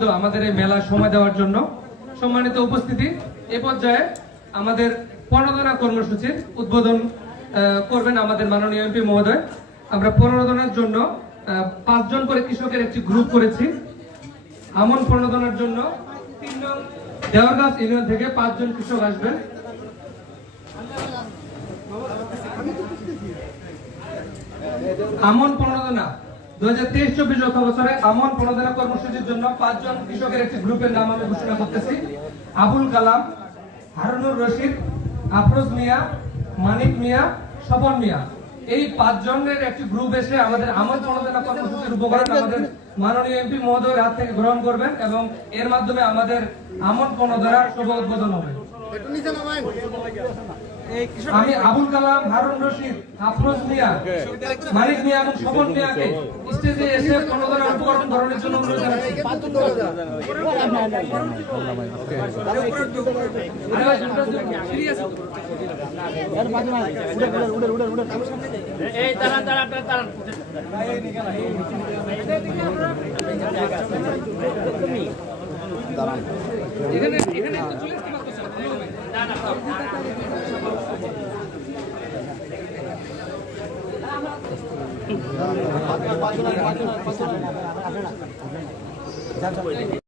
মধ্যে আমাদের এই মেলা সময় দেওয়ার জন্য। সম্মানিত উপস্থিতি, এ পর্যায়ে আমাদের প্রণোদনা কর্মসূচির উদ্বোধন করবেন আমাদের মাননীয় এমপি মহোদয়। আমরা প্রণোদনার জন্য 5 জন করে কৃষকের একটি গ্রুপ করেছি। আমন প্রণোদনার জন্য 3 নং দেওয়ারগাছ ইউনিয়ন থেকে 5 জন কৃষক আসবেন। আমন প্রণোদনা 2023-24 অর্থ বছরে আমন প্রণোদনা কর্মসূচির জন্য 5 জন কৃষকের একটি গ্রুপের নাম আমি ঘোষণা করতেছি। আবুল কালাম, হারুনুর রশিদ, আফরোজ মিয়া, মানিক মিয়া, স্বপন মিয়া। এই 5 জনের একটি গ্রুপ এসে আমাদের আমন প্রণোদনা কর্মসূচির উপকরণ আমাদের মাননীয় এমপি মহোদয়ের হাত থেকে গ্রহণ করবেন এবং এর মাধ্যমে আমাদের আমন প্রণোদনার শুভ উদ্বোধন হবে। আমি আবুল কালাম, হারুন রশিদ, আফরোজ মিয়া, মানিক মিয়া এবং স্বপন মিয়াকে স্টেজে এসে প্রণোদনার উপকরণ গ্রহণের জন্য অনুরোধ জানাচ্ছি। এখানে চলে আসতে পারতেছে না।